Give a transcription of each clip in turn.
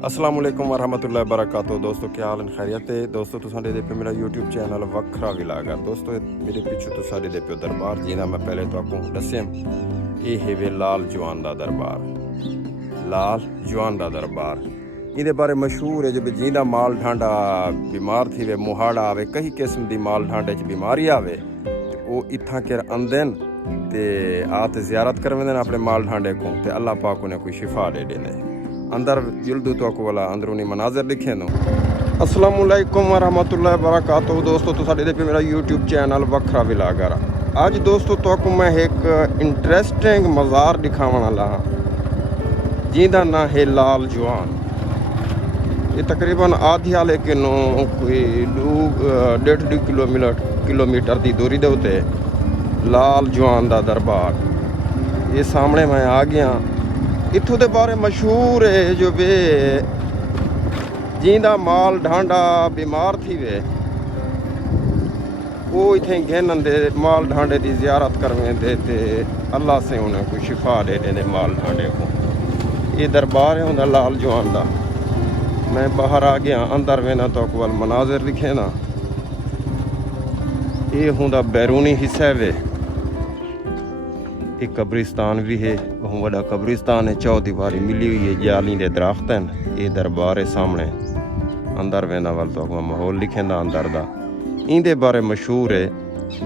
अस्सलाम वालेकुम वरहमतुल्लाहि वबरकातुहू। दोस्तों क्या हाल है, खैरियत है। दोस्तों तुसाडे दे पे मेरा यूट्यूब चैनल वखरा विलाग है। दोस्तों मेरे पिछू तुसाडे दे पे दरबार जिना मैं पहले तो आपको दस्या ये है वे लाल जवान दा दरबार। लाल जवान दा दरबार इहदे बारे मशहूर है। जब जिंदा माल ढांडा बीमार थी वे मुहाड़ा आवे कई किस्म की माल ढांडे च बीमारी आवे ते वो इत्थां के आंदन ते आत जियारत करवेंदन अपने माल ढांडे को ते अल्लाह पाक उन्हें कोई शिफा दे देने। अंदर जुल्दू तो वाला अंदरूनी मनाजर लिखे नो। अस्सलाम वालेकुम वरहमतुल्लाहि वबरकातुहू। दोस्तों तो साडे पे मेरा यूट्यूब चैनल वखरा विलागर। आज दोस्तों तो मैं एक इंटरेस्टिंग मज़ार दिखावन वाला हाँ जिंदा ना है लाल जवान। ये तकरीबन आधी आले किनो कोई 1.5 किलोमीटर की दूरी दे उत्ते लाल जवान दा दरबार। ये सामने मैं आ गया। इत्थों के बारे मशहूर है जो वे जिंदा माल ढांडा बीमार थी वे वो इतने घेन दे माल ढांडे की जियारत करवें दे अल्लाह से उन्हें कोई शिफा दे देने माल ढांडे को। ये दरबार है उनका लाल जवान का। मैं बाहर आ गया अंदर वेना तो वाल मनाजिर लिखे ना। ये होंदा बैरूनी हिस्सा वे। एक कब्रिस्तान भी है, बहुत बड़ा कब्रिस्तान है। चौदीवारी मिली हुई है, जाली के दरख्त हैं। ये दरबार है सामने अंदर वेना वाल तो माहौल लिखे ना अंदर दा। इंदे बारे मशहूर है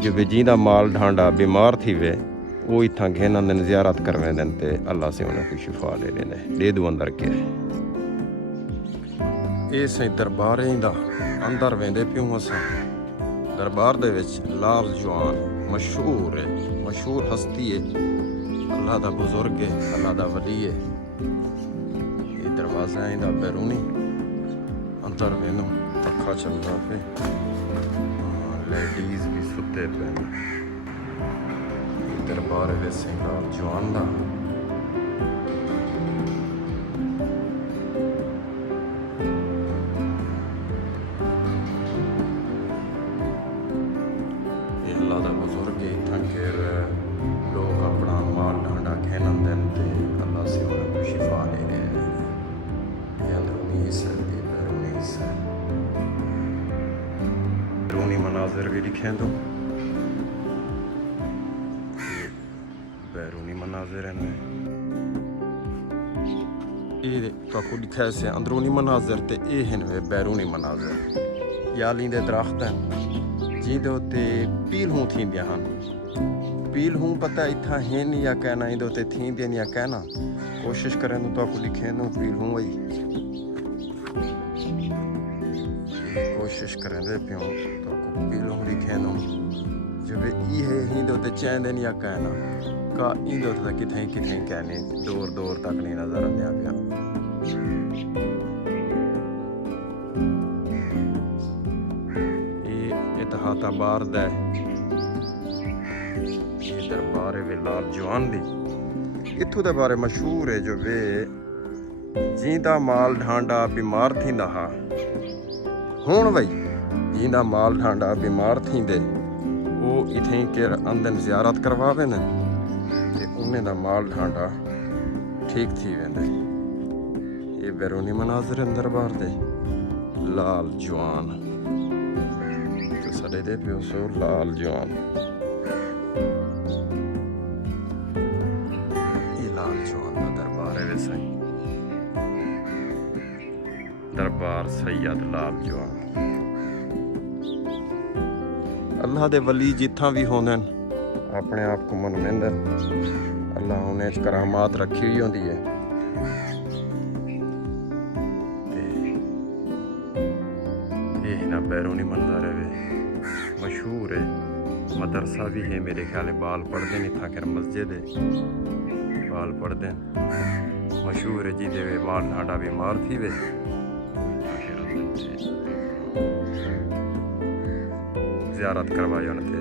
जो भी जिंदा माल ढांडा बीमार थी वे वो इतना घेन दिन जियारत करवे दिन ते अल्लाह से उन्हें कोई शिफा दे देने दे दू अंदर के। ये सही दरबार है इंदा अंदर वेंदे प्यों असां। दरबार दे विच लाल जवान मशहूर है, मशहूर हस्ती है, अल्लाह दा बुजुर्ग है, अल्लाह दा वली है। ये दरवाजा है इंदा बैरूनी अंदर वेनो पखा चलता पे लेडीज भी सुते पे। दरबार वैसे लाल जवान दा अल्लाह दा बुजुर्ग है। इत्थां के लोग अपना माल ढांडा खेलन देन ते अल्लाह से उन्हें कोई शिफा दे दे। ये अंदरूनी हिस्सा है, बैरूनी हिस्सा है। बैरूनी मनाजिर भी लिखे तो बैरूनी मनाजिर हैं। ये तो लिखा है अंदरूनी मनाजिर ते ये हैं वे बैरूनी मनाजिर। याली दे दरख्त हैं जिंदे उत्ते पीलहूं थींदियां हन। पीलहूं पता इत्थां हैं या कहना इंदे उत्ते थींदियां या कहना कोशिश करें तो आपको लिखे नो पीलहूं वही कोशिश करें दे प्यों तो आपको पीलहूं लिखे नो जो भी ई है इंदे उत्ते चैंदे या कहना का इंदे उत्ते किथे किथे कहने दूर दूर तक नहीं नजर आंदियां पिया। इतिहाताबार दा ये दरबार है लाल जवान दी। इत्थों दे बारे मशहूर है जो वे जिंदा माल ढांडा बीमार थींदा हा। हुण वही जिंदा माल ढांडा बीमार थींदे वो इथे के अंदर जियारत करवावे न ते उन्हें दा माल ढांडा ठीक थी वेंदे। ये बैरूनी मनाजिर दरबार दे लाल जवान साडे दे पियो सो लाल जवान। ये लाल जवान का दरबार है वैसे दरबार सैयद लाल जवान। अल्लाह दे वली जिथा भी होंदे अपने आप को मनमेंदन अल्लाह उन्हें करामात रखी हुई होंदी है। ये ना बैरूनी मंजर है मशहूर है। मदरसा भी है मेरे ख्याल बाल पढ़ते नहीं था कर मस्जिद है बाल पढ़ते मशहूर है जिदे वे माल ढांडा बीमार थी वे जियारत करवाई उन्हें थे।